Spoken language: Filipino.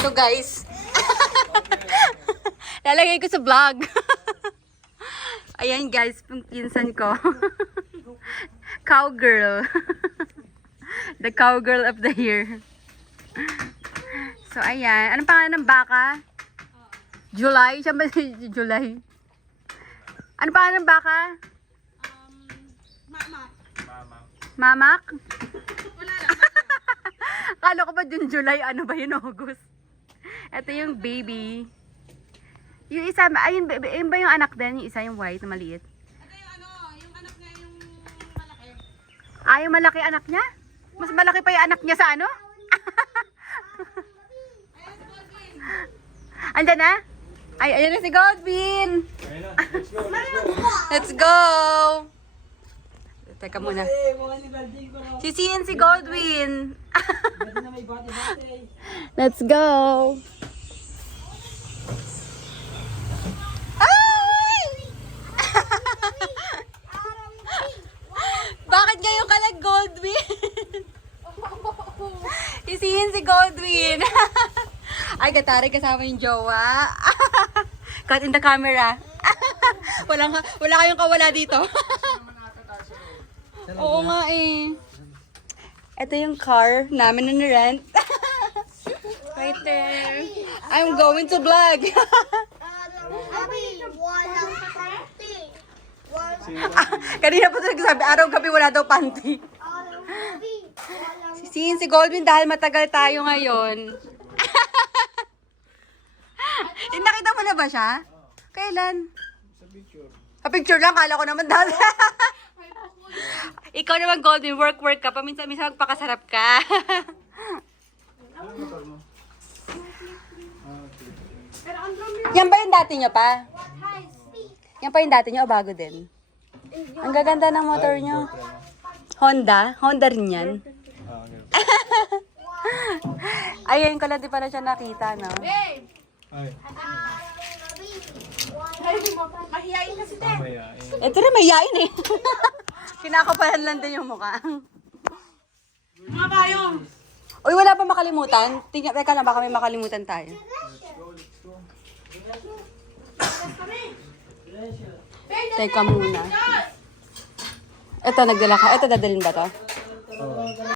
to, guys. Lalagay ko sa vlog. Ayan, guys, yung pinsan ko. Cowgirl. The cowgirl of the year. So, ayan. Anong pangalan ng baka? July? Siya ba si July? Anong pangalan ng baka? Mamak? Wala lang. Kala ko ba June, July? Ano ba yun? August? Ito yung baby. Yung isa, ayun ba yung anak din? Yung isa yung white na maliit? Ito yung ano, yung anak niya yung malaki. Yung malaki anak niya? Mas malaki pa yung anak niya sa ano? Ayan, Godwin. Andyan na? Ay, ayan na si Godwin! Ayun na, let's go, let's go. Let's go! Teka muna. Sisihin si Godwin! Let's go! Ay! Bakit ngayon ka nag-Godwin? Sisihin si Godwin! Ay, katari kasama yung jowa. Cut in the camera. Wala kayong kawala dito. Oo nga eh. Ito yung car namin na ni-rent. Right there. I'm going to vlog. Kanina pa nagsabi, araw-gabi wala daw panty. Sisihin si Goldwyn dahil matagal tayo ngayon. Nakita mo na ba siya? Kailan? Sa picture. Sa picture lang, kala ko naman dahil. Ikaw naman, Goldwyn, work ka. Paminsan-minsan magpakasarap ka. Ano motor mo? Okay. Yan ba yung dati nyo pa? Yan pa yung dati nyo o bago din? Ang gaganda ng motor nyo. Honda? Honda rin yan. Okay. Ayun ko lang, di pala siya nakita, no? Babe! Ay, Mahihayin kasi din. mamaya. Ito rin, mayayain eh. Kinakapalan lang din yung mukha. Mga kayong. Uy, wala pa makalimutan? Teka lang, baka may makalimutan tayo. Teka muna. Ito, nagdala ka. Ito, dadalhin ba to? Oo.